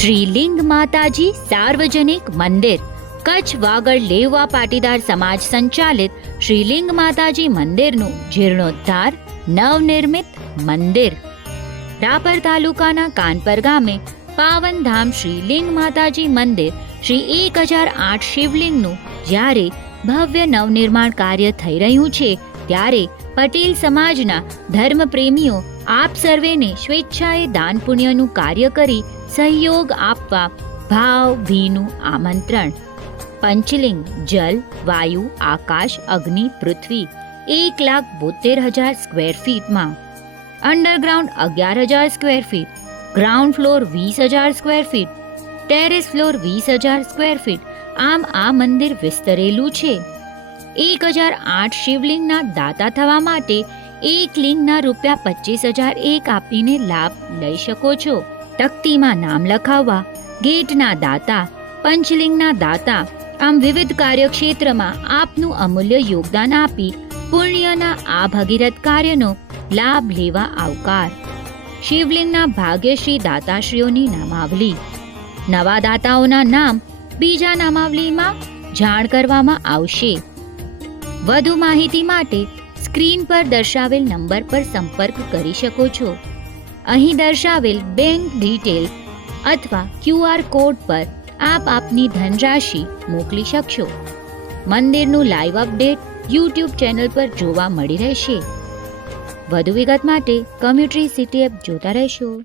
શ્રીલિંગ માતાજી સાર્વજનિક મંદિર, કચ્છ વાગડ લેવા પાટીદાર સમાજ સંચાલિત શ્રીલિંગ માતાજી મંદિરનું જીર્ણોદ્ધાર નવનિર્મિત મંદિર. રાપર તાલુકાના કાનપર ગામે પાવનધામ શ્રીલિંગ માતાજી મંદિર શ્રી એક હજાર આઠ શિવલિંગનું જ્યારે ભવ્ય નવનિર્માણ કાર્ય થઈ રહ્યું છે ત્યારે પટેલ સમાજના ધર્મપ્રેમીઓ આપ સર્વેને સ્વેચ્છાએ દાન પુણ્યનું કાર્ય કરી સહયોગ આપવા ભાવ, ભીનું આમંત્રણ. પંચલિંગ, જલ, વાયુ, આકાશ, અગ્નિ, પૃથ્વી એક લાખ બોતેર હજાર સ્ક્વેર ફીટમાં. અંડરગ્રાઉન્ડ અગિયાર હજાર સ્ક્વેર ફીટ. ગ્રાઉન્ડ ફ્લોર વીસ હજાર સ્ક્વેર ફીટ. ટેરેસ ફ્લોર વીસ હજાર સ્ક્વેર ફીટ. આમ આ મંદિર વિસ્તરેલું છે. એક હજાર આઠ શિવલિંગના દાતા થવા માટે એક લિંગના રૂપિયા પચીસ હજાર એક આપીને લાભ લઈ શકો છો. તકતીમાં નામ લખાવવા, ગેટના દાતા, પંચલિંગના દાતા, આમ વિવિધ કાર્યક્ષેત્રમાં આપનું અમૂલ્ય યોગદાન આપી પુણ્યના આ ભગીરથ કાર્યનો લાભ લેવા આવકાર. શિવલિંગના ભાગ્યશ્રી દાતાશ્રીઓની નામાવલી. નવા દાતાઓના નામ બીજા નામાવલીમાં જાણ કરવામાં આવશે. વધુ માહિતી માટે સ્ક્રીન પર દર્શાવેલ નંબર પર સંપર્ક કરી શકો છો. અહીં દર્શાવેલ બેંક ડિટેલ અથવા ક્યુઆર કોડ પર આપ આપની ધનરાશિ મોકલી શકશો. મંદિરનું લાઈવ અપડેટ યુટ્યુબ ચેનલ પર જોવા મળી રહેશે. વધુ વિગત માટે કમ્યુટરી સિટી એપ જોતા રહેશો.